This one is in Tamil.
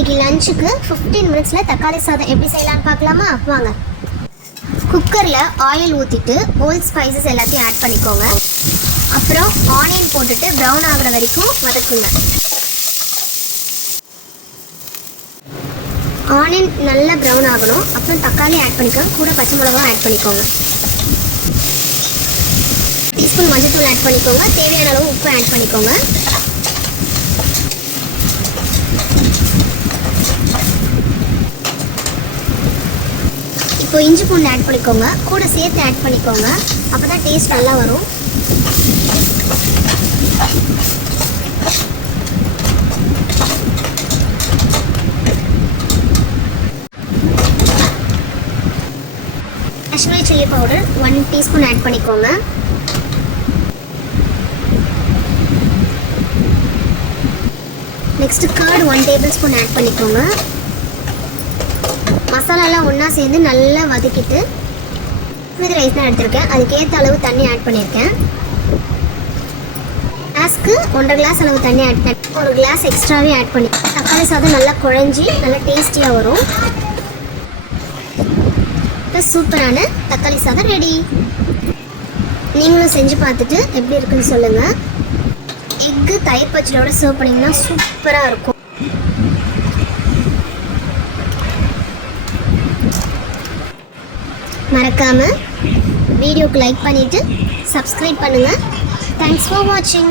இன்னைக்கு லஞ்சுக்கு 15 மினிட்ஸில் தக்காளி சாதம் எப்படி செய்யலான்னு பார்க்கலாமா? வாங்க. குக்கரில் ஆயில் ஊற்றிட்டு ஹோல் ஸ்பைசஸ் எல்லாத்தையும் ஆட் பண்ணிக்கோங்க. அப்புறம் ஆனியன் போட்டுட்டு ப்ரௌன் ஆகிற வரைக்கும் வதக்குங்க. ஆனியன் நல்லா ப்ரௌன் ஆகணும். அப்புறம் தக்காளி ஆட் பண்ணிக்கோங்க. கூட பச்சை மிளகாவும் ஆட் பண்ணிக்கோங்க. டீஸ்பூன் மஞ்சள்தூள் ஆட் பண்ணிக்கோங்க. தேவையான அளவு உப்பு ஆட் பண்ணிக்கோங்க. இப்போ இஞ்சி பூண்டு ஆட் பண்ணிக்கோங்க. கூட சேர்த்து ஆட் பண்ணிக்கோங்க. அப்போ தான் டேஸ்ட் நல்லா வரும். Kashmiri chilli powder 1 teaspoon add பண்ணிக்கோங்க. Next curd 1 tablespoon add பண்ணிக்கோங்க. மசாலாலாம் ஒன்றா சேர்ந்து நல்லா வதக்கிட்டு இது ரைஸ் தான் எடுத்திருக்கேன். அதுக்கேற்ற அளவு தண்ணி ஆட் பண்ணியிருக்கேன். கிளாஸ்க்கு 1.5 கிளாஸ் அளவு தண்ணி ஆட் பண்ணி 1 கிளாஸ் எக்ஸ்ட்ராவே ஆட் பண்ணி தக்காளி சாதம் நல்லா குழஞ்சி நல்லா டேஸ்டியாக வரும். இப்போ சூப்பரான தக்காளி சாதம் ரெடி. நீங்களும் செஞ்சு பார்த்துட்டு எப்படி இருக்குன்னு சொல்லுங்கள். எக்கு தயிர் பச்சடியோட சர்வ் பண்ணிங்கன்னா சூப்பராக இருக்கும். மறக்காமல் வீடியோக்கு லைக் பண்ணிவிட்டு சப்ஸ்கிரைப் பண்ணுங்கள். தேங்க்ஸ் ஃபார் வாட்சிங்.